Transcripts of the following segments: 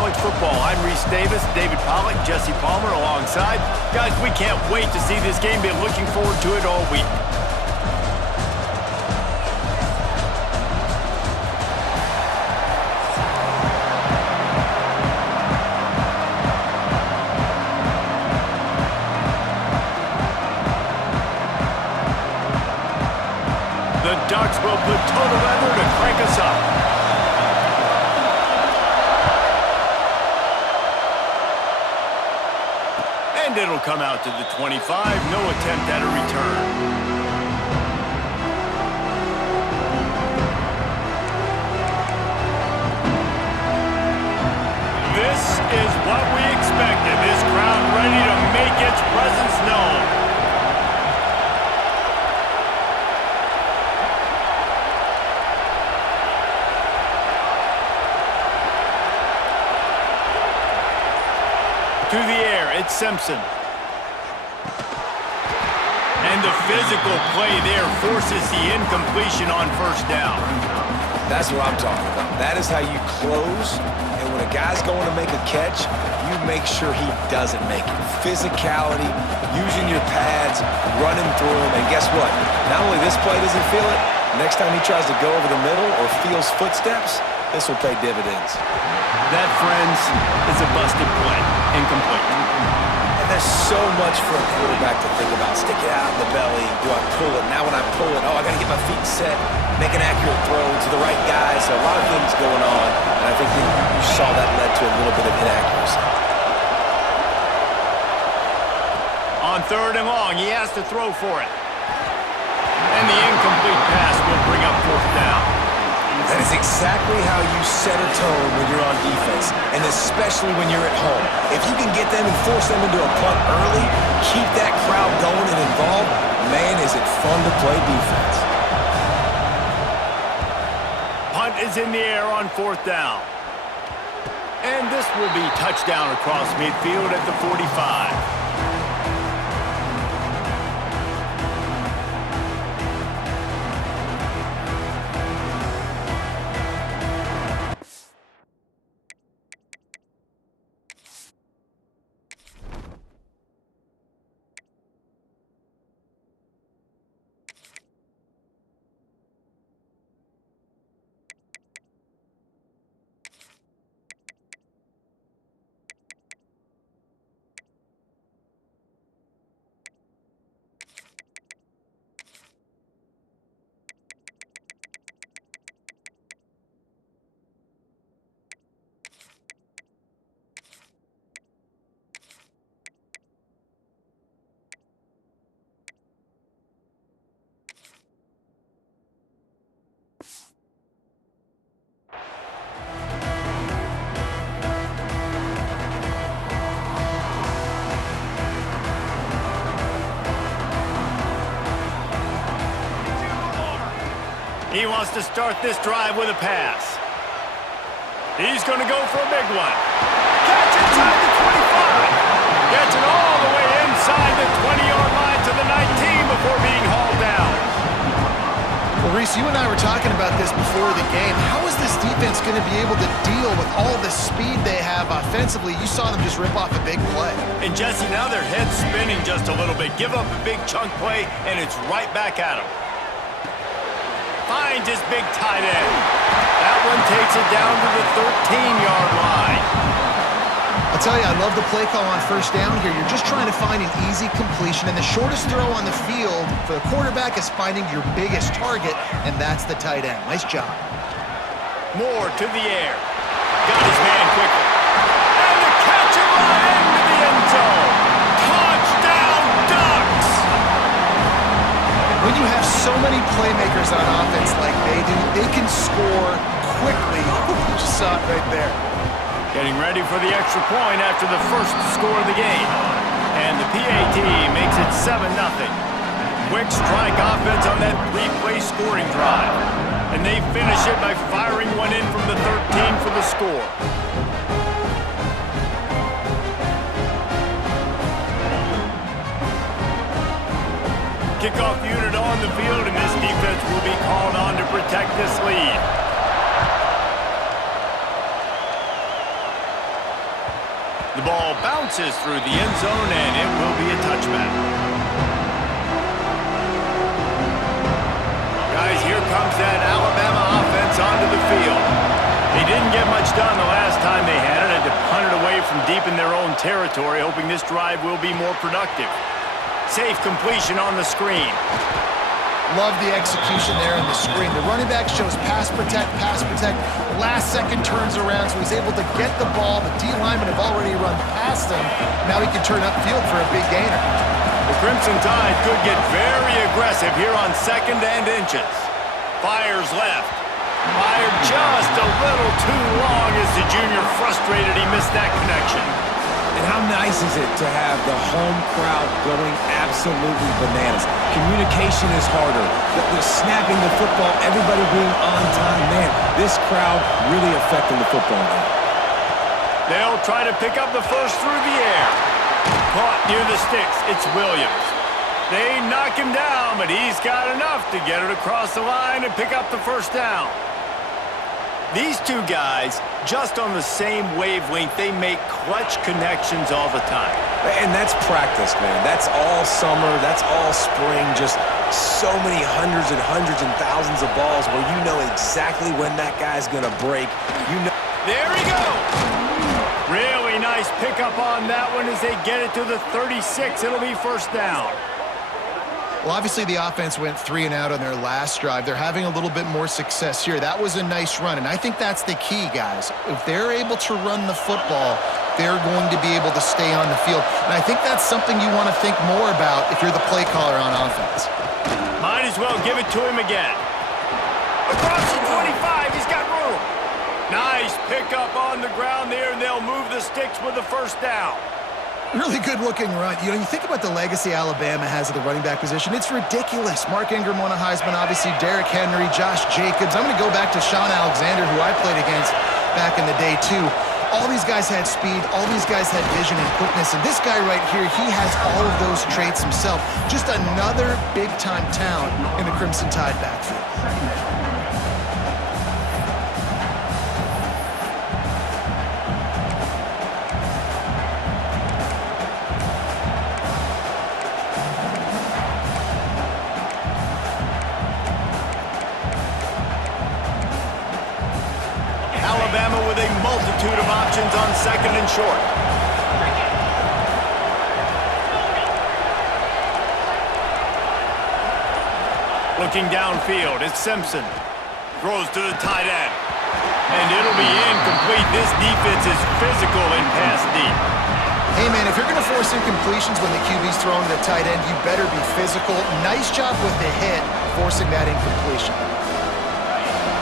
college football. I'm Reese Davis, David Pollack, Jesse Palmer alongside. Guys, we can't wait to see this game. Been looking forward to it all week. The Ducks will put total weather to crank us up. And it'll come out to the 25. No attempt at a return. This is what we expected. This crowd ready to make its presence known. To the air, it's Simpson. And the physical play there forces the incompletion on first down. That's what I'm talking about. That is how you close. And when a guy's going to make a catch, you make sure he doesn't make it. Physicality, using your pads, running through them. And guess what? Not only this play doesn't feel it, next time he tries to go over the middle or feels footsteps, this will pay dividends. That, friends, is a busted play. Incomplete. And there's so much for a quarterback to think about. Stick it out in the belly. Do I pull it? Now when I pull it, I got to get my feet set, make an accurate throw to the right guy. So a lot of things going on. And I think that you saw that led to a little bit of inaccuracy. On third and long, he has to throw for it. And the incomplete pass will bring up fourth down. That is exactly how you set a tone when you're on defense, and especially when you're at home. If you can get them and force them into a punt early, keep that crowd going and involved, man, is it fun to play defense. Punt is in the air on fourth down. And this will be touchdown across midfield at the 45. He wants to start this drive with a pass. He's going to go for a big one. Catch inside the 25. Gets it all the way inside the 20-yard line to the 19 before being hauled down. Well, Reese, you and I were talking about this before the game. How is this defense going to be able to deal with all the speed they have offensively? You saw them just rip off a big play. And Jesse, now their head's spinning just a little bit. Give up a big chunk play, and it's right back at him. Finds his big tight end. That one takes it down to the 13-yard line. I'll tell you, I love the play call on first down here. You're just trying to find an easy completion, and the shortest throw on the field for the quarterback is finding your biggest target, and that's the tight end. Nice job. Moore to the air. Got his man quickly. And the catch and run into the end zone. Touchdown, Ducks! When you have so many playmakers on offense like they do, they can score quickly. You just saw it right there. Getting ready for the extra point after the first score of the game. And the PAT makes it 7-0. Quick strike offense on that three-play scoring drive. And they finish it by firing one in from the 13 for the score. Kickoff unit on the field, and this defense will be called on to protect this lead. The ball bounces through the end zone, and it will be a touchback. Guys, here comes that Alabama offense onto the field. They didn't get much done the last time they had it. Had to punt it away from deep in their own territory, hoping this drive will be more productive. Safe completion on the screen. Love the execution there on the screen. The running back shows pass protect, last second turns around, so he's able to get the ball. The D-linemen have already run past him. Now he can turn upfield for a big gainer. The Crimson Tide could get very aggressive here on 2nd and inches. Fires left. Fired just a little too long as the junior frustrated he missed that connection. And how nice is it to have the home crowd going absolutely bananas? Communication is harder. The snapping the football, everybody being on time. Man, this crowd really affecting the football game. They'll try to pick up the first through the air. Caught near the sticks. It's Williams. They knock him down, but he's got enough to get it across the line and pick up the first down. These two guys, just on the same wavelength, they make clutch connections all the time. And that's practice, man. That's all summer. That's all spring. Just so many hundreds and thousands of balls where you know exactly when that guy's going to break. You know. There he goes. Really nice pickup on that one as they get it to the 36. It'll be first down. Well, obviously the offense went 3 and out on their last drive. They're having a little bit more success here. That was a nice run, and I think that's the key, guys. If they're able to run the football, they're going to be able to stay on the field. And I think that's something you want to think more about if you're the play caller on offense. Might as well give it to him again. Across the 25, he's got room. Nice pickup on the ground there, and they'll move the sticks with the first down. Really good-looking run. You know, you think about the legacy Alabama has at the running back position. It's ridiculous. Mark Ingram won a Heisman, obviously Derrick Henry, Josh Jacobs. I'm going to go back to Sean Alexander, who I played against back in the day, too. All these guys had speed. All these guys had vision and quickness. And this guy right here, he has all of those traits himself. Just another big-time talent in the Crimson Tide backfield. Alabama with a multitude of options on 2nd and short. Looking downfield, it's Simpson. Throws to the tight end. And it'll be incomplete. This defense is physical and pass deep. Hey, man, if you're going to force incompletions when the QB's throwing to the tight end, you better be physical. Nice job with the hit, forcing that incompletion.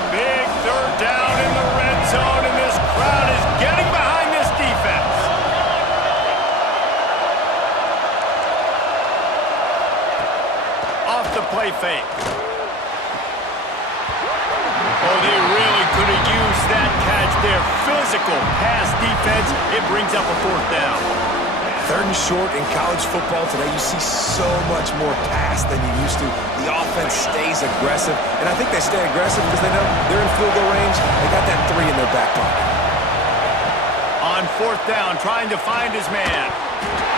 Big third down in the red zone, and this crowd is getting behind this defense. Off the play fake. Oh, they really could have used that catch there. Physical pass defense. It brings up a fourth down. 3rd and short in college football today, you see so much more pass than you used to. The offense stays aggressive, and I think they stay aggressive because they know they're in field goal range. They got that 3 in their back pocket. On 4th down, trying to find his man.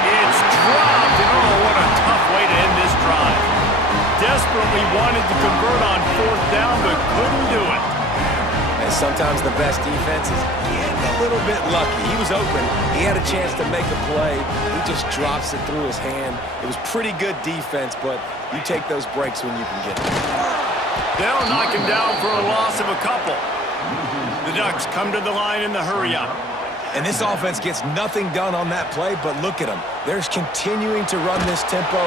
It's dropped, and oh, what a tough way to end this drive. Desperately wanted to convert on 4th down, but couldn't do it. And sometimes the best defense is getting a little bit lucky. He was open. He had a chance to make a play. He just drops it through his hand. It was pretty good defense, but you take those breaks when you can get them. They'll knock him down for a loss of a couple. The Ducks come to the line in the hurry-up. And this offense gets nothing done on that play, but look at them. They're continuing to run this tempo.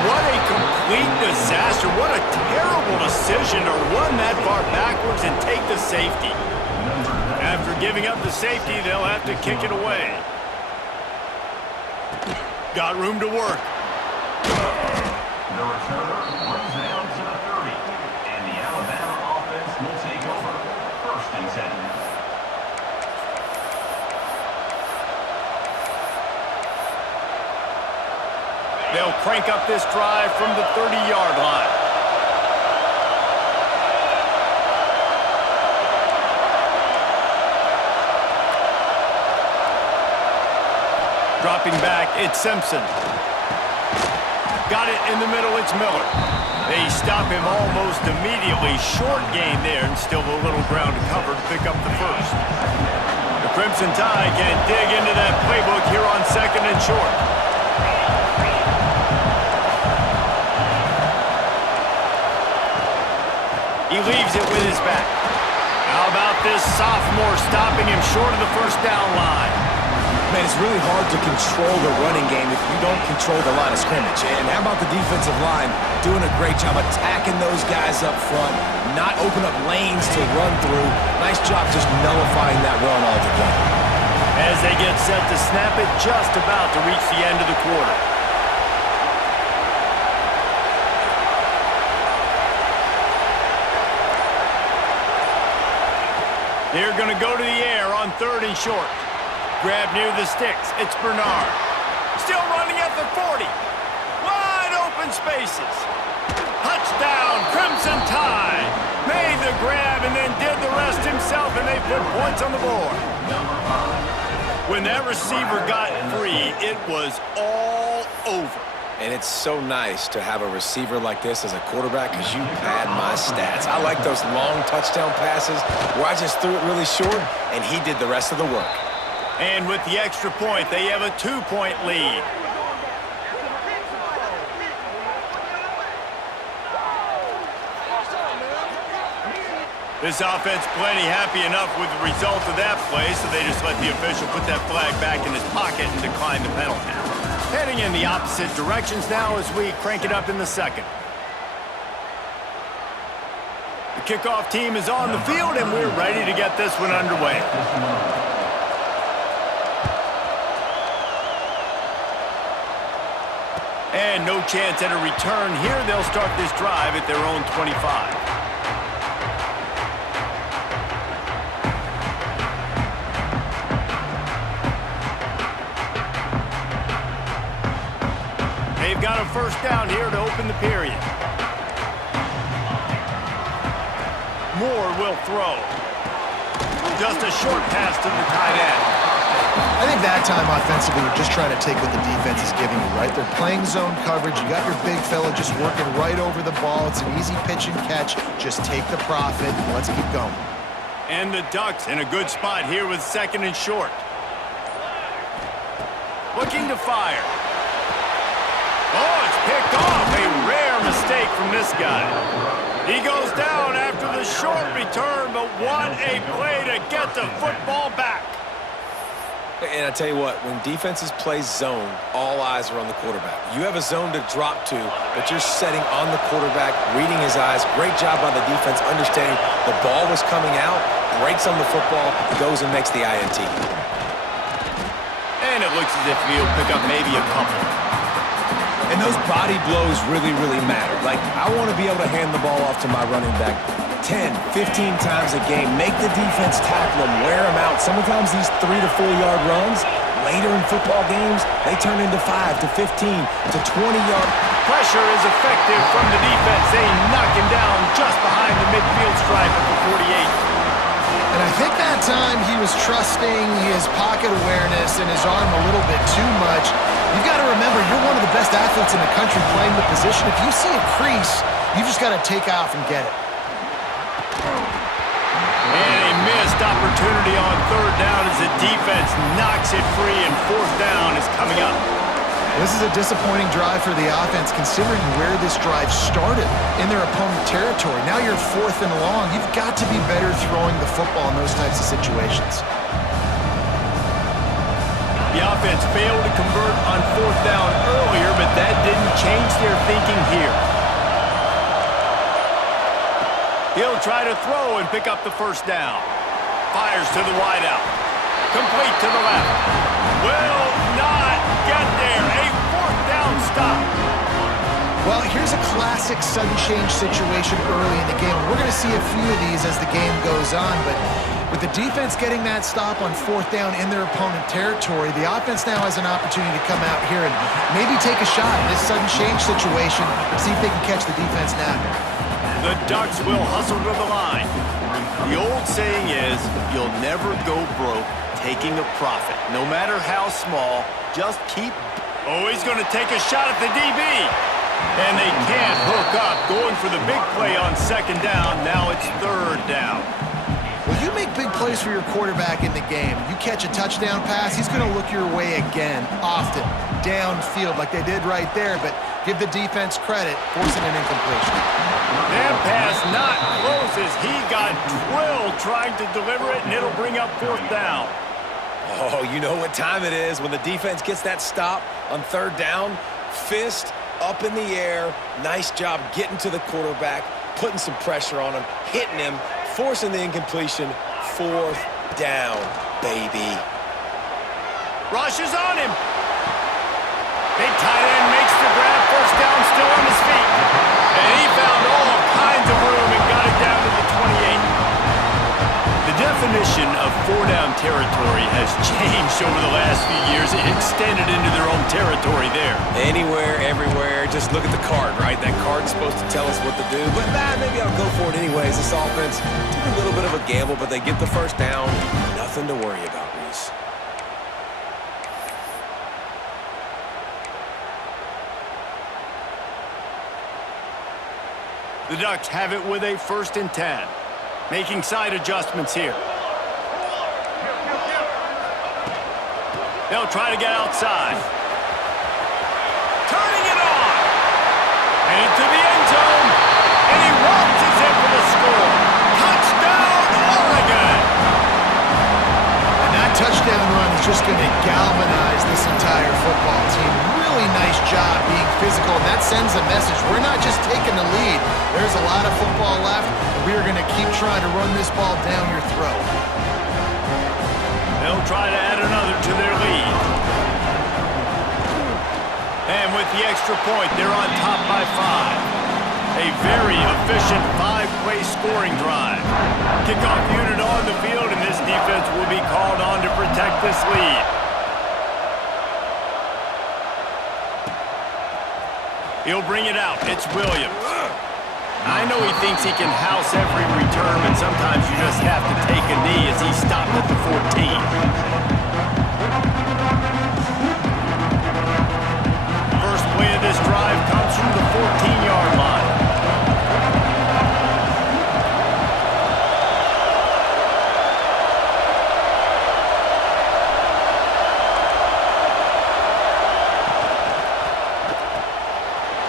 What a complete disaster. What a terrible decision to run that far backwards and take the safety. After giving up the safety, they'll have to kick it away. Got room to work. The returner runs down to the 30, and the Alabama offense will take over. 1st and 10. They'll crank up this drive from the 30-yard line. Dropping back, it's Simpson. Got it in the middle, it's Miller. They stop him almost immediately. Short gain there, and still a little ground to cover to pick up the first. The Crimson Tide can dig into that playbook here on 2nd and short. He leaves it with his back. How about this sophomore stopping him short of the first down line? Man, it's really hard to control the running game if you don't control the line of scrimmage. And how about the defensive line doing a great job attacking those guys up front, not open up lanes to run through. Nice job just nullifying that run altogether. As they get set to snap it, just about to reach the end of the quarter. They're going to go to the air on 3rd and short. Grab near the sticks. It's Bernard. Still running at the 40. Wide open spaces. Touchdown, Crimson Tide. Made the grab and then did the rest himself, and they put points on the board. When that receiver got free, it was all over. And it's so nice to have a receiver like this as a quarterback because you pad my stats. I like those long touchdown passes where I just threw it really short, and he did the rest of the work. And with the extra point, they have a 2-point lead. This offense plenty happy enough with the result of that play, so they just let the official put that flag back in his pocket and decline the penalty. Heading in the opposite directions now as we crank it up in the 2nd. The kickoff team is on the field, and we're ready to get this one underway. And no chance at a return here. They'll start this drive at their own 25. They've got a first down here to open the period. Moore will throw. Just a short pass to the tight end. I think that time offensively, you're just trying to take what the defense is giving you, right? They're playing zone coverage. You got your big fella just working right over the ball. It's an easy pitch and catch. Just take the profit. Let's keep going. And the Ducks in a good spot here with 2nd and short. Looking to fire. Oh, it's picked off. A rare mistake from this guy. He goes down after the short return, but what a play to get the football back. And I tell you what, when defenses play zone, all eyes are on the quarterback. You have a zone to drop to, but you're setting on the quarterback, reading his eyes. Great job by the defense, understanding the ball was coming out, breaks on the football, goes and makes the INT. And it looks as if he'll pick up maybe a couple. And those body blows really, really matter. Like, I want to be able to hand the ball off to my running back 10, 15 times a game. Make the defense tackle them, wear them out. Sometimes these 3 to 4 yard runs, later in football games, they turn into 5 to 15 to 20-yard. Pressure is effective from the defense. They knock him down just behind the midfield stripe at the 48. And I think that time he was trusting his pocket awareness and his arm a little bit too much. You've got to remember, you're one of the best athletes in the country playing the position. If you see a crease, you've just got to take off and get it. And a missed opportunity on 3rd down as the defense knocks it free, and 4th down is coming up. This is a disappointing drive for the offense, considering where this drive started in their opponent territory. Now you're 4th and long. You've got to be better throwing the football in those types of situations. The offense failed to convert on 4th down earlier, but that didn't change their thinking here. He'll try to throw and pick up the first down. Fires to the wideout. Complete to the left. Will not get there. A 4th down stop. Well, here's a classic sudden change situation early in the game. We're going to see a few of these as the game goes on, but with the defense getting that stop on 4th down in their opponent territory, the offense now has an opportunity to come out here and maybe take a shot in this sudden change situation, see if they can catch the defense napping. The Ducks will hustle to the line. The old saying is, you'll never go broke taking a profit. No matter how small, just keep... Oh, he's going to take a shot at the DB. And they can't hook up, going for the big play on second down. Now it's third down. Well, you make big plays for your quarterback in the game. You catch a touchdown pass, he's going to look your way again, often, downfield like they did right there, but give the defense credit, forcing an incompletion. That pass not close as he got drilled trying to deliver it, and it'll bring up fourth down. Oh, you know what time it is when the defense gets that stop on third down. Fist up in the air. Nice job getting to the quarterback, putting some pressure on him, hitting him, forcing the incompletion. Fourth down, baby. Rush is on him. Big tight end makes the grab. First down, still on his feet. And he found all kinds of room and got it down to the 28. The definition of four-down territory has changed over the last few years. It extended into their own territory there. Anywhere, everywhere. Just look at the card, right? That card's supposed to tell us what to do. But maybe I'll go for it anyways. This offense took a little bit of a gamble, but they get the first down. Nothing to worry about, Reese. The Ducks have it with a 1st and 10. Making side adjustments here. They'll try to get outside. Turning it on. And into the end zone. And he launches in for the score. Touchdown, Oregon. And that touchdown run is just going to galvanize this entire football team. Really nice job being physical, and that sends a message. We're not just taking the lead. There's a lot of football left, and we are going to keep trying to run this ball down your throat. They'll try to add another to their lead. And with the extra point, they're on top by 5. A very efficient 5-play scoring drive. Kickoff unit on the field, and this defense will be called on to protect this lead. He'll bring it out. It's Williams. I know he thinks he can house every return, but sometimes you just have to take a knee as he stopped at the 14. First play of this drive comes from the 14-yard line.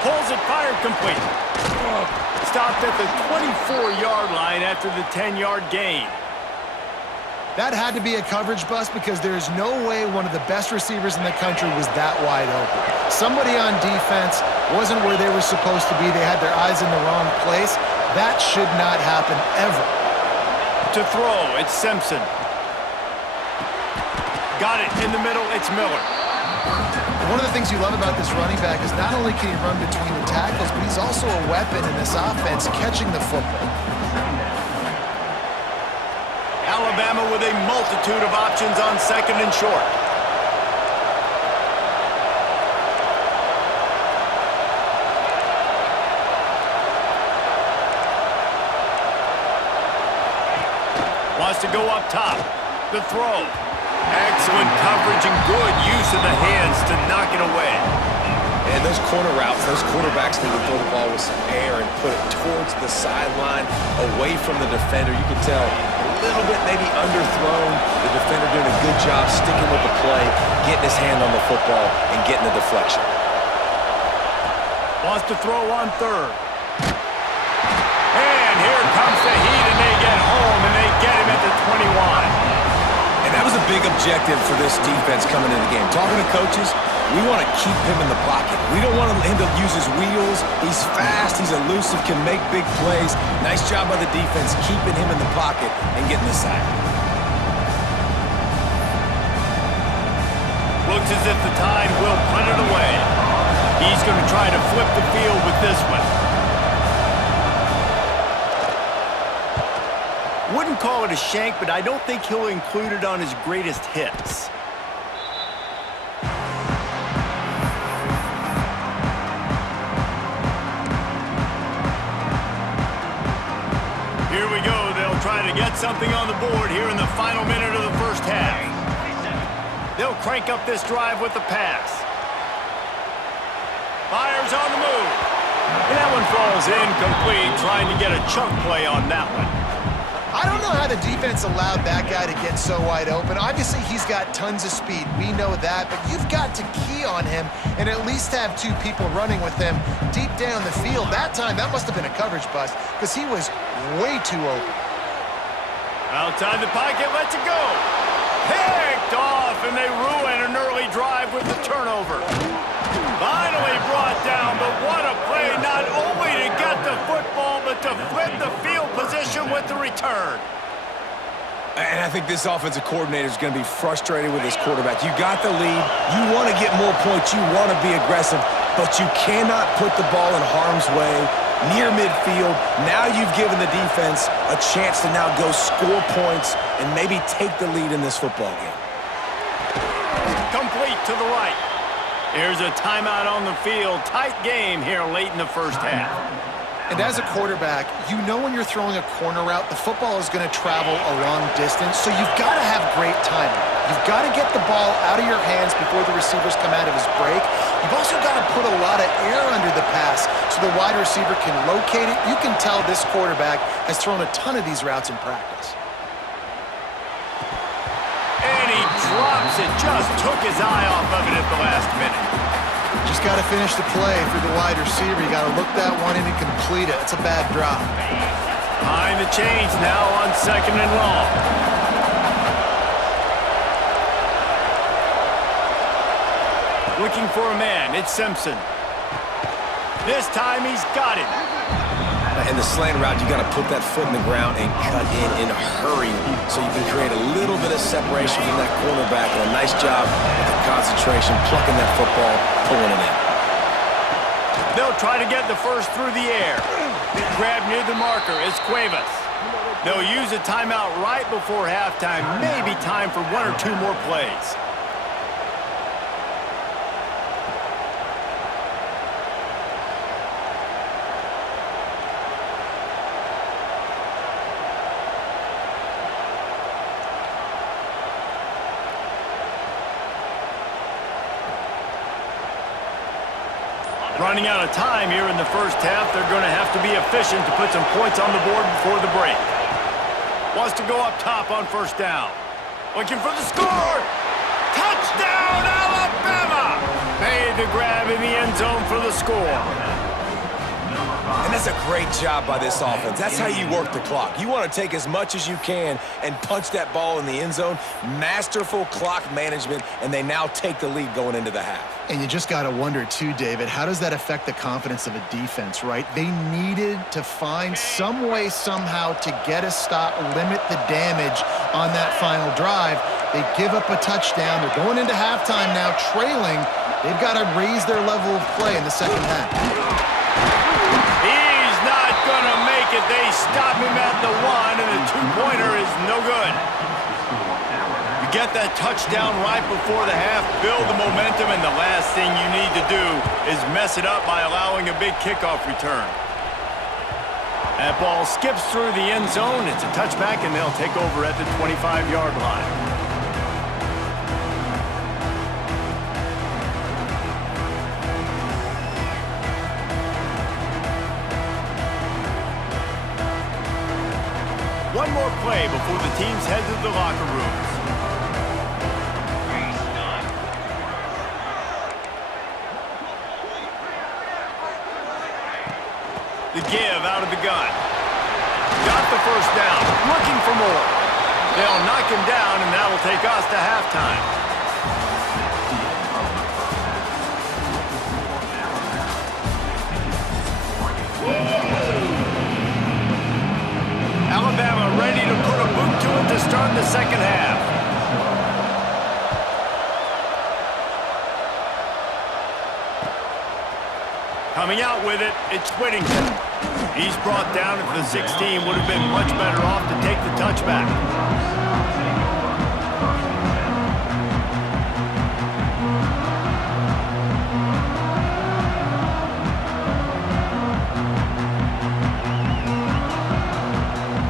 Pulls it, fired, complete. Stopped at the 24-yard line after the 10-yard gain. That had to be a coverage bust because there is no way one of the best receivers in the country was that wide open. Somebody on defense wasn't where they were supposed to be. They had their eyes in the wrong place. That should not happen ever. To throw, it's Simpson. Got it in the middle, it's Miller. One of the things you love about this running back is not only can he run between the tackles, but he's also a weapon in this offense catching the football. Alabama with a multitude of options on 2nd and short. Wants to go up top. The throw. Excellent coverage and good use of the hands to knock it away. And those corner routes, those quarterbacks need to throw the ball with some air and put it towards the sideline, away from the defender. You can tell a little bit maybe underthrown. The defender doing a good job sticking with the play, getting his hand on the football, and getting the deflection. Wants to throw on 3rd. And here comes the heat, and they get home, and they get him at the 21. And that was a big objective for this defense coming into the game. Talking to coaches, we want to keep him in the pocket. We don't want him to use his wheels. He's fast, he's elusive, can make big plays. Nice job by the defense keeping him in the pocket and getting the sack. Looks as if the Tide will punt it away. He's going to try to flip the field with this one. Wouldn't call it a shank, but I don't think he'll include it on his greatest hits. Here we go. They'll try to get something on the board here in the final minute of the first half. They'll crank up this drive with the pass. Fires on the move. And that one falls incomplete, trying to get a chunk play on that one. I don't know how the defense allowed that guy to get so wide open. Obviously, he's got tons of speed. We know that, but you've got to key on him and at least have two people running with him deep down the field. That time, that must have been a coverage bust because he was way too open. Outside the pocket, lets it go. Picked off, and they ruin an early drive with the turnover. Finally brought down, but what a play, not only to get the football, but to flip the field position with the return. And I think this offensive coordinator is going to be frustrated with his quarterback. You got the lead. You want to get more points. You want to be aggressive, but you cannot put the ball in harm's way near midfield. Now you've given the defense a chance to now go score points and maybe take the lead in this football game. Complete to the right. Here's a timeout on the field. Tight game here late in the first half. And as a quarterback, you know when you're throwing a corner route, the football is going to travel a long distance, so you've got to have great timing. You've got to get the ball out of your hands before the receivers come out of his break. You've also got to put a lot of air under the pass so the wide receiver can locate it. You can tell this quarterback has thrown a ton of these routes in practice. And he drops it, just took his eye off of it at the last minute. Just got to finish the play for the wide receiver. You got to look that one in and complete it. It's a bad drop. Behind the chains now on 2nd and long. Looking for a man, it's Simpson. This time he's got it. In the slant route, you got to put that foot in the ground and cut in a hurry so you can create a little bit of separation from that cornerback. And a nice job with the concentration, plucking that football, pulling it in. They'll try to get the first through the air. Grab near the marker is Cuevas. They'll use a timeout right before halftime. Maybe time for one or two more plays. Running out of time here in the first half. They're going to have to be efficient to put some points on the board before the break. Wants to go up top on first down. Looking for the score. Touchdown, Alabama! Made the grab in the end zone for the score. And that's a great job by this offense. That's how you work the clock. You want to take as much as you can and punch that ball in the end zone. Masterful clock management, and they now take the lead going into the half. And you just got to wonder, too, David, how does that affect the confidence of a defense, right? They needed to find some way, somehow, to get a stop, limit the damage on that final drive. They give up a touchdown. They're going into halftime now, trailing. They've got to raise their level of play in the second half. He's not going to make it. They stop him at the one, and the two-pointer is no good. Get that touchdown right before the half, build the momentum, and the last thing you need to do is mess it up by allowing a big kickoff return. That ball skips through the end zone. It's a touchback, and they'll take over at the 25-yard line. One more play before the teams head to the locker rooms. The give out of the gun. Got the first down. Looking for more. They'll knock him down, and that'll take us to halftime. Alabama ready to put a boot to it to start the second half. Coming out with it, it's Whittington. He's brought down at the 16. Would have been much better off to take the touchback.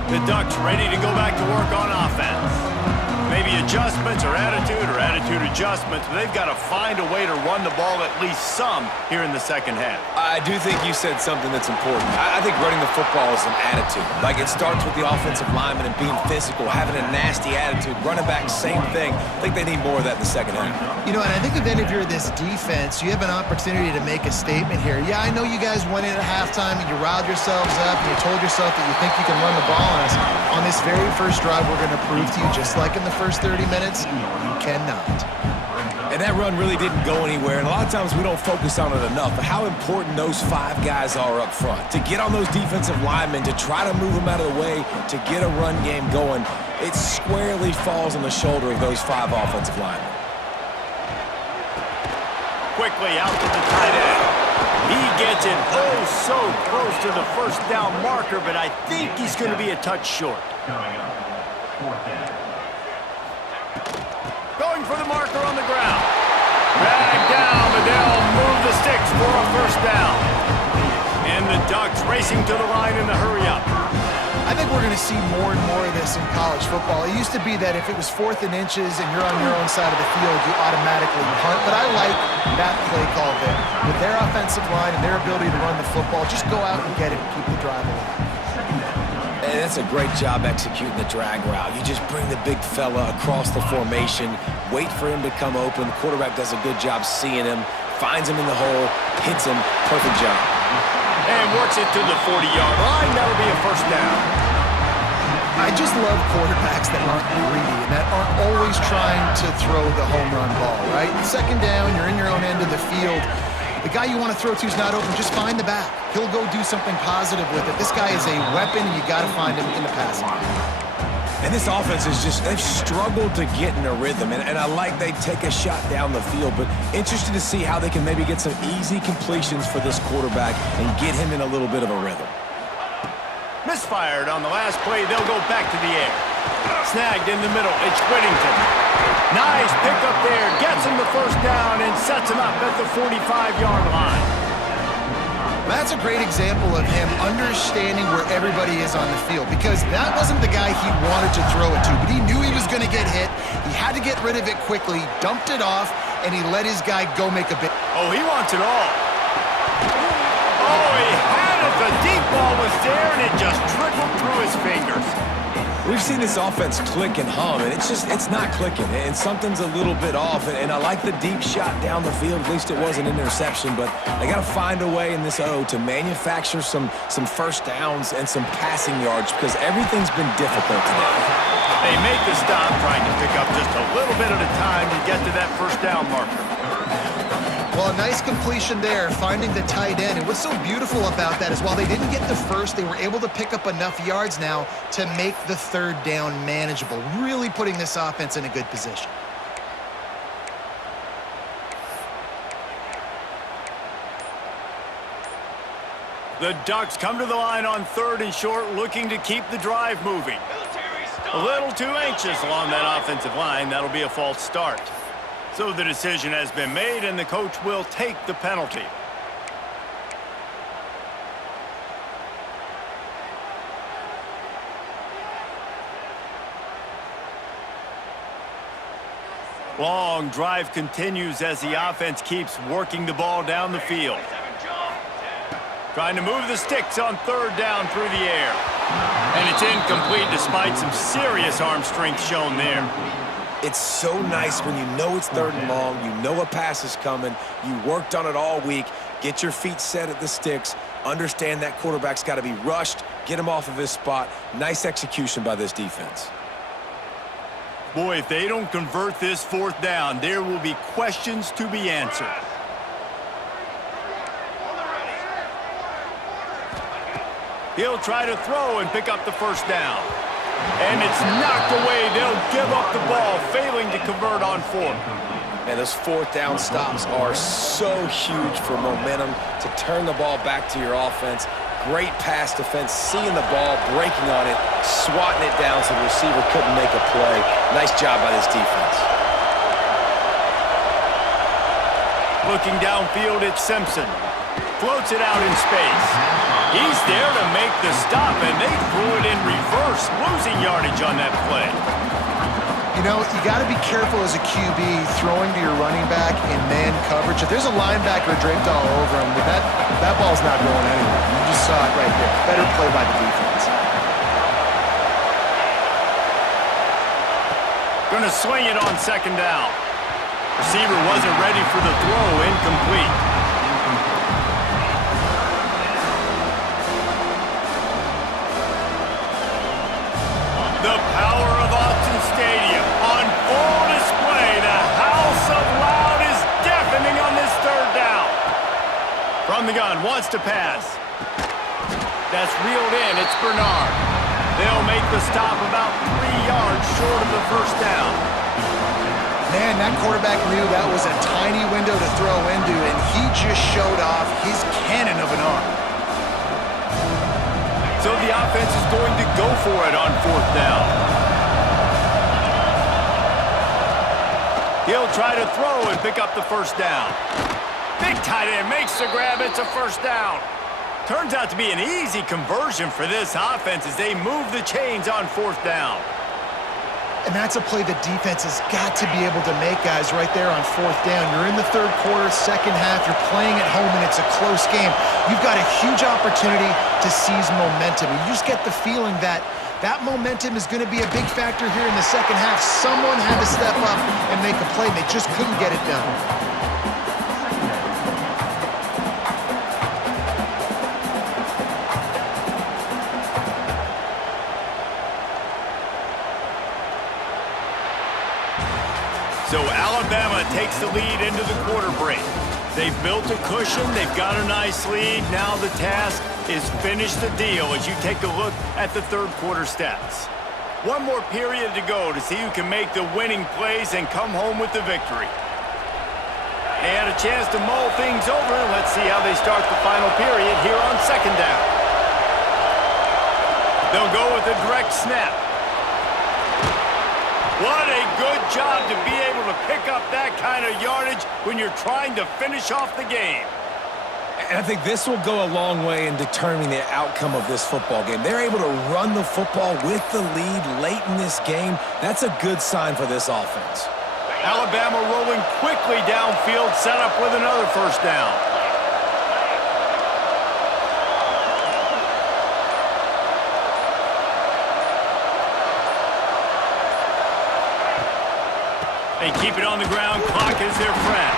The Ducks ready to go back to work on offense. Maybe adjustments or attitude adjustments, but they've got to find a way to run the ball at least some here in the second half. I do think you said something that's important. I think running the football is an attitude. Like, it starts with the offensive lineman and being physical, having a nasty attitude. Running back, same thing. I think they need more of that in the second half. You know, and I think if any of you are this defense, you have an opportunity to make a statement here. Yeah, I know you guys went in at halftime and you riled yourselves up and you told yourself that you think you can run the ball on us. On this very first drive, we're going to prove to you, just like in the first 30 minutes, you cannot. And that run really didn't go anywhere, and a lot of times we don't focus on it enough, but how important those 5 guys are up front. To get on those defensive linemen, to try to move them out of the way, to get a run game going, it squarely falls on the shoulder of those 5 offensive linemen. Quickly out to the tight end. He gets it so close to the first down marker, but I think he's going to be a touch short. Coming up, 4th down. Going for the marker on the ground. Dragged down, but they'll move the sticks for a first down. And the Ducks racing to the line in the hurry-up. I think we're going to see more and more of this in college football. It used to be that if it was 4th and inches and you're on your own side of the field, you automatically punt. But I like that play call there. With their offensive line and their ability to run the football, just go out and get it and keep the drive alive. And that's a great job executing the drag route. You just bring the big fella across the formation, wait for him to come open. The quarterback does a good job seeing him, finds him in the hole, hits him. Perfect job. And works it to the 40-yard line. That'll be a first down. I just love quarterbacks that aren't greedy and that aren't always trying to throw the home run ball, right? Second down, you're in your own end of the field. The guy you want to throw to is not open. Just find the back. He'll go do something positive with it. This guy is a weapon, and you got to find him in the passing game. And this offense is just, they've struggled to get in a rhythm. And I like they take a shot down the field, but interested to see how they can maybe get some easy completions for this quarterback and get him in a little bit of a rhythm. Misfired on the last play. They'll go back to the air. Snagged in the middle. It's Whittington. Nice pickup there. Gets him the first down and sets him up at the 45-yard line. That's a great example of him understanding where everybody is on the field, because that wasn't the guy he wanted to throw it to, but he knew he was going to get hit. He had to get rid of it quickly, dumped it off, and he let his guy go make a big... Oh, he wants it all. Oh, he had it. The deep ball was there, and it just trickled through his fingers. We've seen this offense click and hum, and it's not clicking, and something's a little bit off, and I like the deep shot down the field. At least it was an interception, but they got to find a way in this O to manufacture some first downs and some passing yards, because everything's been difficult today. They make the stop, trying to pick up just a little bit at a time to get to that first down marker. Well, a nice completion there, finding the tight end. And what's so beautiful about that is while they didn't get the first, they were able to pick up enough yards now to make the third down manageable, really putting this offense in a good position. The Ducks come to the line on 3rd and short, looking to keep the drive moving. A little too anxious along that offensive line. That'll be a false start. So the decision has been made, and the coach will take the penalty. Long drive continues as the offense keeps working the ball down the field. Trying to move the sticks on 3rd down through the air. And it's incomplete despite some serious arm strength shown there. It's so nice when you know it's 3rd and long, you know a pass is coming, you worked on it all week, get your feet set at the sticks, understand that quarterback's got to be rushed, get him off of his spot. Nice execution by this defense. Boy, if they don't convert this 4th down, there will be questions to be answered. He'll try to throw and pick up the first down. And it's knocked away. They'll give up the ball, failing to convert on 4th. And those 4th down stops are so huge for momentum to turn the ball back to your offense. Great pass defense, seeing the ball, breaking on it, swatting it down so the receiver couldn't make a play. Nice job by this defense. Looking downfield, it's Simpson. Floats it out in space. He's there to make the stop, and they threw it in reverse, losing yardage on that play. You know, you got to be careful as a QB throwing to your running back in man coverage. If there's a linebacker draped all over him, that ball's not going anywhere. You just saw it right there. Better play by the defense. Going to swing it on second down. Receiver wasn't ready for the throw, incomplete. The power of Autzen Stadium on full display. The house of loud is deafening on this third down. From the gun, wants to pass. That's reeled in. It's Bernard. They'll make the stop about 3 yards short of the first down. Man, that quarterback knew that was a tiny window to throw into, and he just showed off his cannon of an arm. So the offense is going to go for it on fourth down. He'll try to throw and pick up the first down. Big tight end makes the grab. It's a first down. Turns out to be an easy conversion for this offense as they move the chains on fourth down. And that's a play the defense has got to be able to make, guys, right there on fourth down. You're in the third quarter, second half. You're playing at home, and it's a close game. You've got a huge opportunity to seize momentum. You just get the feeling that that momentum is going to be a big factor here in the second half. Someone had to step up and make a play. They just couldn't get it done. So Alabama takes the lead into the quarter break. They've built a cushion. They've got a nice lead. Now the task is finish the deal as you take a look at the third quarter stats. One more period to go to see who can make the winning plays and come home with the victory. They had a chance to mull things over. Let's see how they start the final period here on second down. They'll go with a direct snap. What a good job to be able to pick up that kind of yardage when you're trying to finish off the game. And I think this will go a long way in determining the outcome of this football game. They're able to run the football with the lead late in this game. That's a good sign for this offense. Alabama rolling quickly downfield, set up with another first down. They keep it on the ground. Clock is their friend.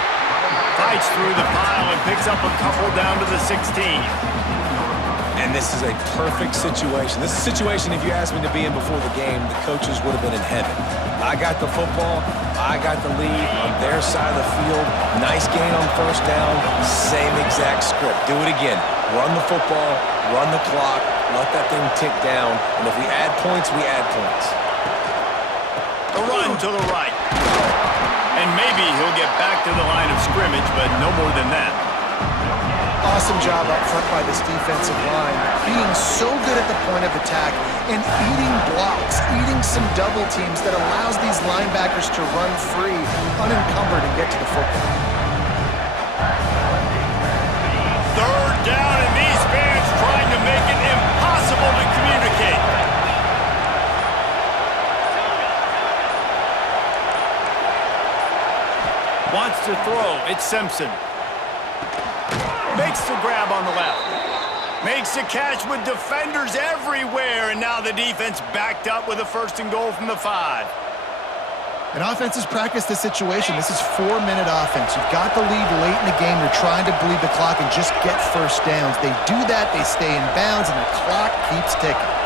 Fights through the pile and picks up a couple down to the 16. And this is a perfect situation. This is a situation, if you asked me to be in before the game, the coaches would have been in heaven. I got the football. I got the lead on their side of the field. Nice gain on first down. Same exact script. Do it again. Run the football. Run the clock. Let that thing tick down. And if we add points, we add points. A run to the right. And maybe he'll get back to the line of scrimmage, but no more than that. Awesome job up front by this defensive line, being so good at the point of attack and eating blocks, eating some double teams that allows these linebackers to run free, unencumbered, and get to the football. Third down, and these fans trying to make it impossible to communicate. Wants to throw. It's Simpson. Makes the grab on the left. Makes the catch with defenders everywhere. And now the defense backed up with a first and goal from the 5. And offenses practice this situation. This is 4-minute offense. You've got the lead late in the game. You're trying to bleed the clock and just get first downs. They do that. They stay in bounds, and the clock keeps ticking.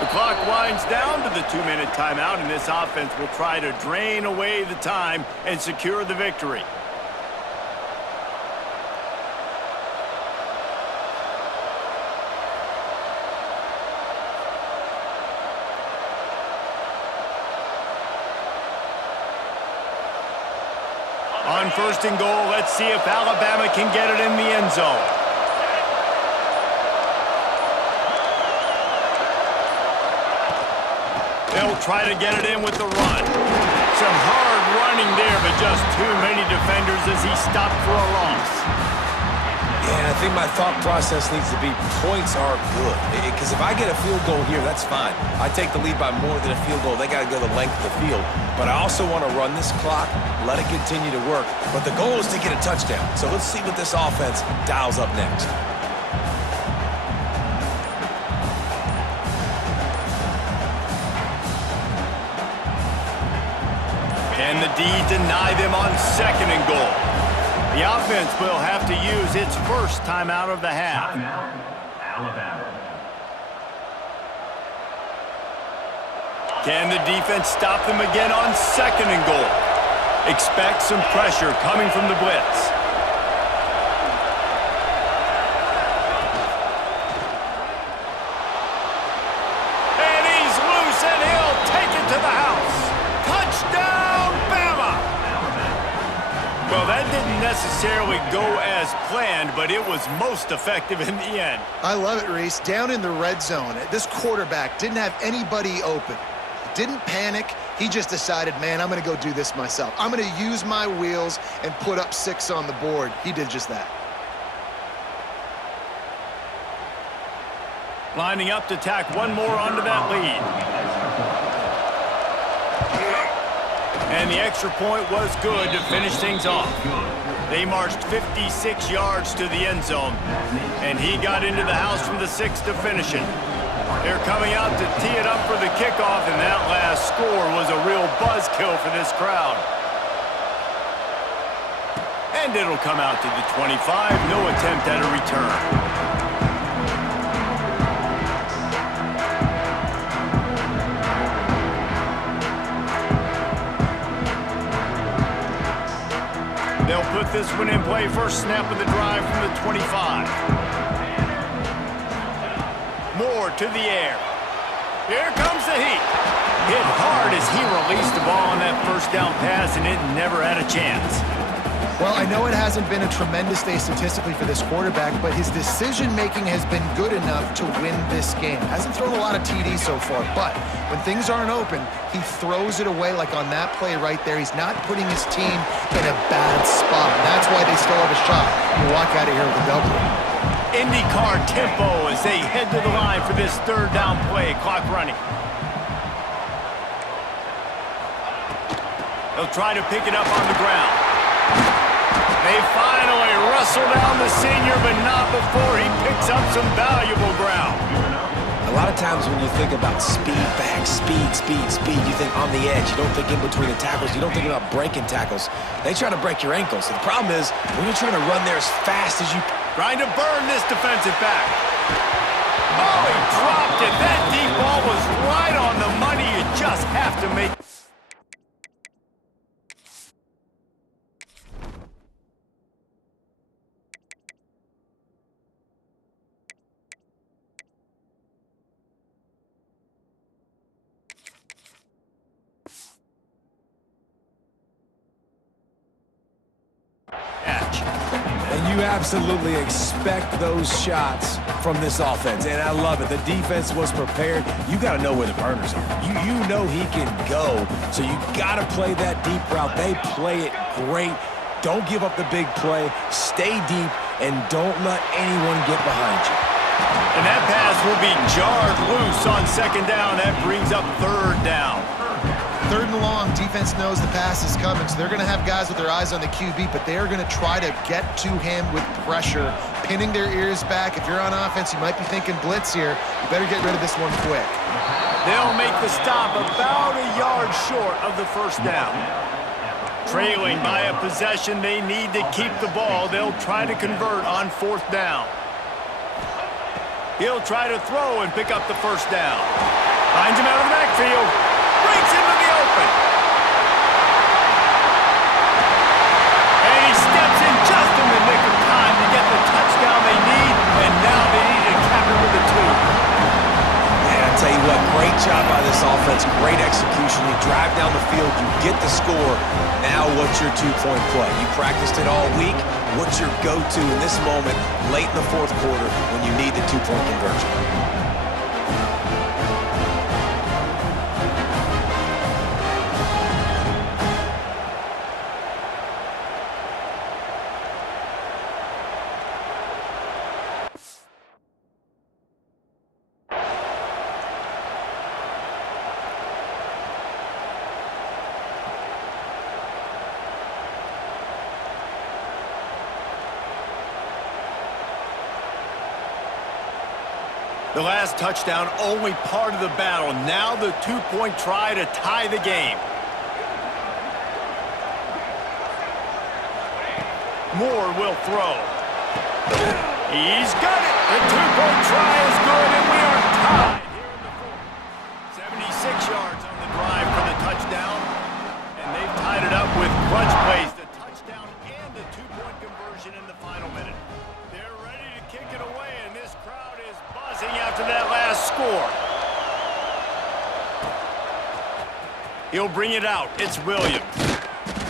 The clock winds down to the 2-minute timeout, and this offense will try to drain away the time and secure the victory. On first and goal, let's see if Alabama can get it in the end zone. They'll try to get it in with the run. Some hard running there, but just too many defenders as he stopped for a loss. Yeah, I think my thought process needs to be points are good. Because if I get a field goal here, that's fine. I take the lead by more than a field goal. They got to go the length of the field. But I also want to run this clock, let it continue to work. But the goal is to get a touchdown. So let's see what this offense dials up next. Can the D deny them on 2nd and goal? The offense will have to use its first timeout of the half. Timeout, Alabama. Can the defense stop them again on 2nd and goal? Expect some pressure coming from the blitz. And he's loose, and he'll take it to the house. Touchdown, Bama! Well, that didn't necessarily go as planned, but it was most effective in the end. I love it, Reese. Down in the red zone, this quarterback didn't have anybody open. Didn't panic. He just decided, man, I'm going to go do this myself. I'm going to use my wheels and put up 6 on the board. He did just that. Lining up to tack one more onto that lead. And the extra point was good to finish things off. They marched 56 yards to the end zone, and he got into the house from the 6 to finish it. They're coming out to tee it up for the kickoff, and that last score was a real buzzkill for this crowd. And it'll come out to the 25, no attempt at a return. They'll put this one in play, first snap of the drive from the 25. Moore to the air. Here comes the heat. Hit hard as he released the ball on that first down pass, and it never had a chance. Well, I know it hasn't been a tremendous day statistically for this quarterback, but his decision-making has been good enough to win this game. Hasn't thrown a lot of TDs so far, but when things aren't open, he throws it away like on that play right there. He's not putting his team in a bad spot. That's why they still have a shot to walk out of here with a W. IndyCar tempo as they head to the line for this 3rd down play. Clock running. They'll try to pick it up on the ground. They finally wrestle down the senior, but not before he picks up some valuable ground. A lot of times when you think about speed back, speed, you think on the edge. You don't think in between the tackles. You don't think about breaking tackles. They try to break your ankles. The problem is when you're trying to run there as fast as you... Trying to burn this defensive back. Oh, he dropped it. That deep ball was right on the money. You just have to make... And you absolutely expect those shots from this offense, and I love it. The defense was prepared. You got to know where the burners are. You know he can go, so you got to play that deep route. They play it great. Don't give up the big play. Stay deep, and don't let anyone get behind you. And that pass will be jarred loose on 2nd down. That brings up 3rd down. 3rd and long, defense knows the pass is coming, so they're going to have guys with their eyes on the QB, but they're going to try to get to him with pressure, pinning their ears back. If you're on offense, you might be thinking blitz here. You better get rid of this one quick. They'll make the stop about a yard short of the 1st down. Trailing by a possession, they need to keep the ball. They'll try to convert on 4th down. He'll try to throw and pick up the 1st down. Finds him out of the backfield. Breaks into the open. And he steps in just in the nick of time to get the touchdown they need, and now they need to cap it with a 2. Man, I tell you what, great job by this offense, great execution. You drive down the field, you get the score. Now what's your 2-point play? You practiced it all week. What's your go-to in this moment, late in the 4th quarter, when you need the 2-point conversion? The last touchdown only part of the battle. Now the two-point try to tie the game. Moore will throw. He's got it. The two-point try is good, and we are tied here in the fourth. 76 yards on the drive for the touchdown, and they've tied it up with clutch plays. The touchdown and the two-point conversion in the final minute. They're ready to kick it away, and this crowd is buzzing after that last score. He'll bring it out. It's Williams.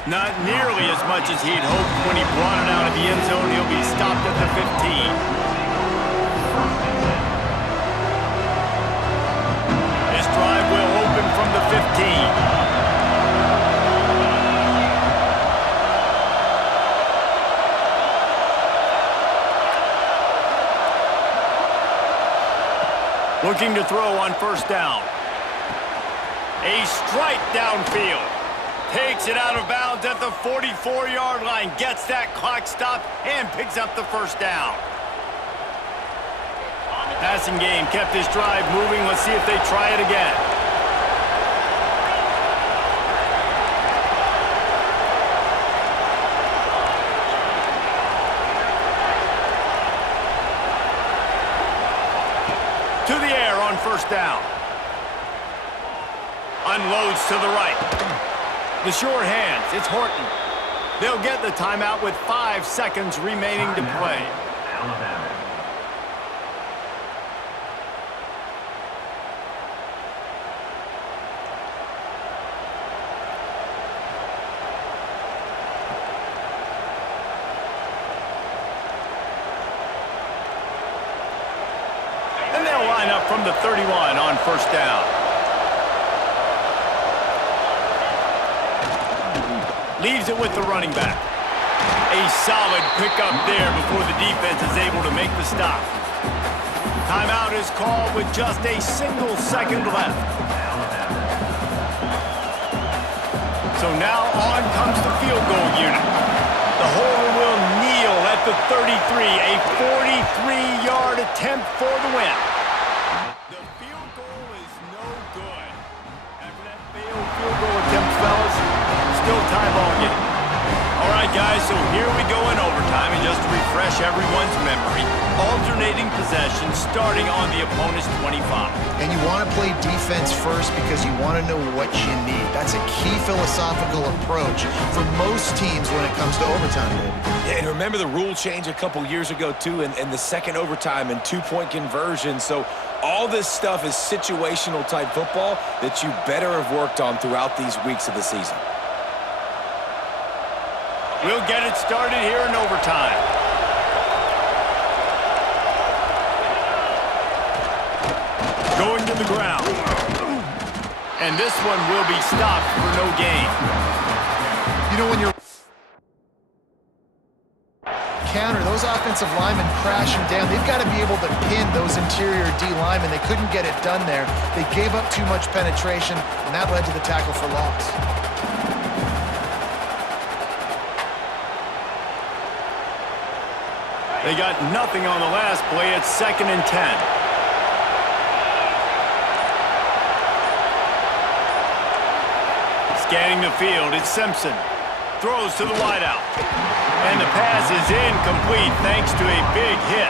Not nearly as much as he'd hoped when he brought it out of the end zone. He'll be stopped at the 15. This drive will open from the 15. Looking to throw on first down. A strike downfield. Takes it out of bounds at the 44-yard line. Gets that clock stopped and picks up the first down. Passing game kept this drive moving. Let's see if they try it again. To the air on first down. Unloads to the right. The sure hands, it's Horton. They'll get the timeout with 5 seconds remaining to play. Alabama. And they'll line up from the 31 on first down. Leaves it with the running back. A solid pickup there before the defense is able to make the stop. Timeout is called with just a single second left. So now on comes the field goal unit. The holder will kneel at the 33. A 43-yard attempt for the win. The field goal is no good. After that failed field goal attempt, fellas, still tie ball game. All right, guys, so here we go in overtime. And just to refresh everyone's memory, alternating possession starting on the opponent's 25. And you want to play defense first because you want to know what you need. That's a key philosophical approach for most teams when it comes to overtime, baby. Yeah, and remember the rule change a couple years ago, too, and the second overtime and two-point conversion. So all this stuff is situational type football that you better have worked on throughout these weeks of the season. We'll get it started here in overtime. Going to the ground. And this one will be stopped for no gain. You know, when you're counter, those offensive linemen crashing down, they've got to be able to pin those interior D linemen. They couldn't get it done there. They gave up too much penetration, and that led to the tackle for loss. They got nothing on the last play. It's 2nd and 10. Scanning the field, it's Simpson. Throws to the wideout. And the pass is incomplete thanks to a big hit.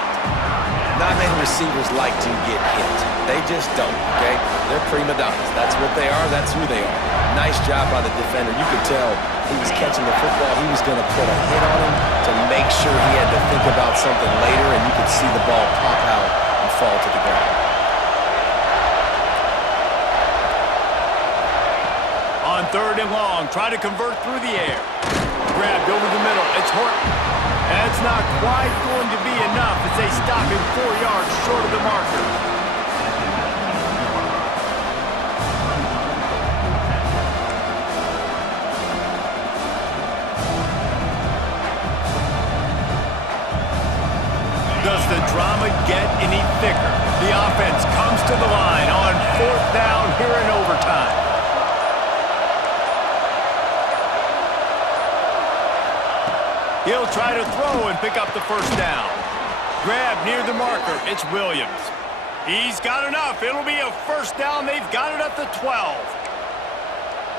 Not many receivers like to get hit. They just don't, okay? They're prima donnas. That's what they are. That's who they are. Nice job by the defender. You could tell he was catching the football. He was going to put a hit on him to make sure he had to think about something later, and you could see the ball pop out and fall to the ground. On 3rd and long, try to convert through the air. Grabbed over the middle. It's Horton. That's not quite going to be enough as they stop him 4 yards short of the marker. Does the drama get any thicker? The offense comes to the line on 4th down here in overtime. He'll try to throw and pick up the first down. Grab near the marker. It's Williams. He's got enough. It'll be a first down. They've got it at the 12.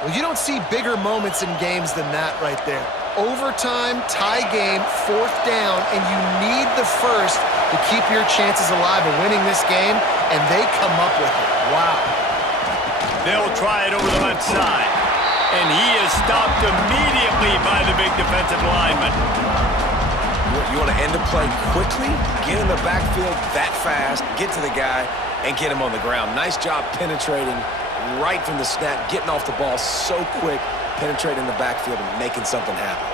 Well, you don't see bigger moments in games than that right there. Overtime, tie game, fourth down, and you need the first to keep your chances alive of winning this game, and they come up with it. Wow. They'll try it over the left side. And he is stopped immediately by the big defensive lineman. You want to end the play quickly, get in the backfield that fast, get to the guy, and get him on the ground. Nice job penetrating right from the snap, getting off the ball so quick, penetrating the backfield and making something happen.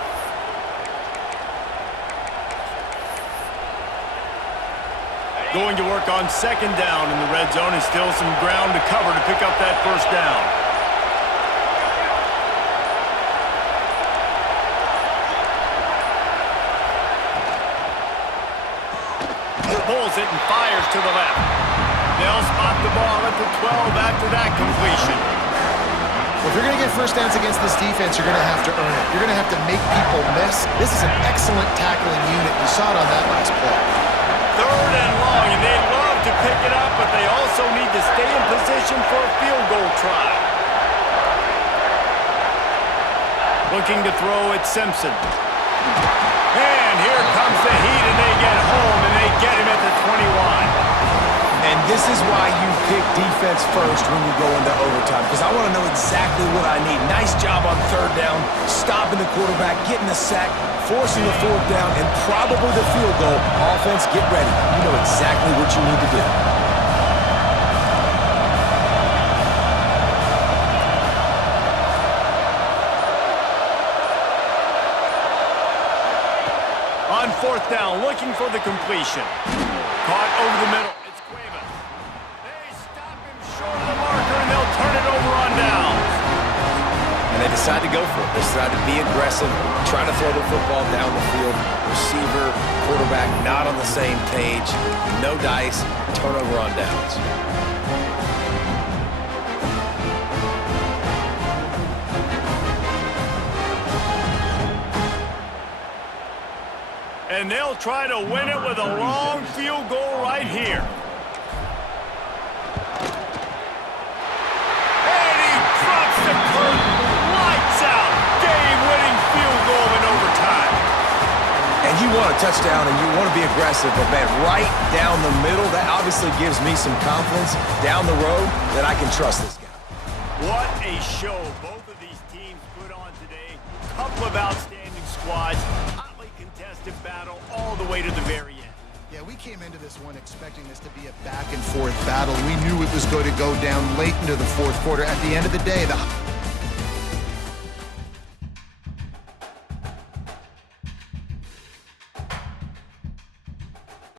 Going to work on second down in the red zone, and still some ground to cover to pick up that first down. Pulls it and fires to the left. They'll spot the ball at the 12 after that completion. Well, if you're going to get first downs against this defense, you're going to have to earn it. You're going to have to make people miss. This is an excellent tackling unit. You saw it on that last play. Third and long, and they love to pick it up, but they also need to stay in position for a field goal try. Looking to throw at Simpson. And here comes the heat, and they get home, and they get him at the 21. And this is why you pick defense first when you go into overtime, because I want to know exactly what I need. Nice job on third down, stopping the quarterback, getting the sack, forcing the fourth down, and probably the field goal. Offense, get ready. You know exactly what you need to do. On fourth down, looking for the completion. Caught over the middle. It's Cuevas. They stop him short of the marker, and they'll turn it over on downs. And they decide to go for it. They decide to be aggressive, try to throw the football down the field. Receiver, quarterback not on the same page. No dice, turnover on downs. And they'll try to win it with a long field goal right here. And he drops the curtain. Lights out. Game-winning field goal in overtime. And you want a touchdown and you want to be aggressive, but man, right down the middle, that obviously gives me some confidence down the road that I can trust this guy. What a show both of these teams put on today. Couple of outstanding squads. Hotly contested battle all the way to the very end. Yeah, we came into this one expecting this to be a back-and-forth battle. We knew it was going to go down late into the fourth quarter. At the end of the day, the